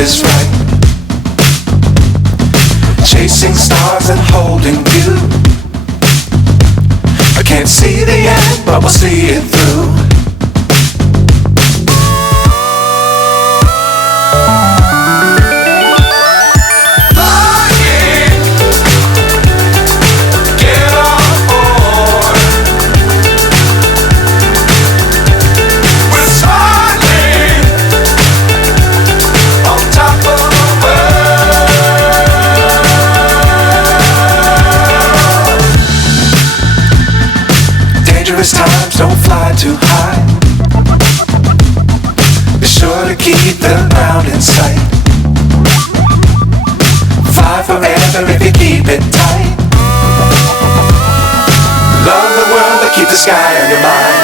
is right. Chasing stars and holding you. I can't see the end, but we'll see it through. Dangerous times, don't fly too high. Be sure to keep the ground in sight. Fly forever if you keep it tight. Love the world, but keep the sky on your mind.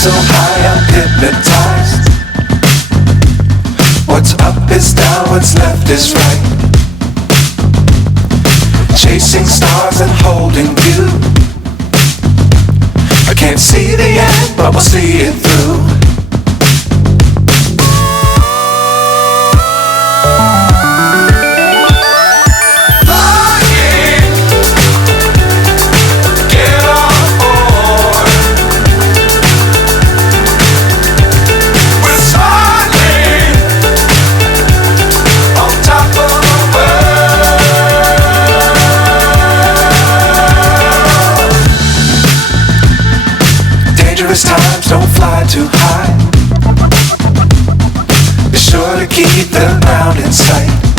So high I'm hypnotized. What's up is down, what's left is right. Chasing stars and holding you. I can't see the end, but we'll see it through. Dangerous times, don't fly too high. Be sure to keep the ground in sight.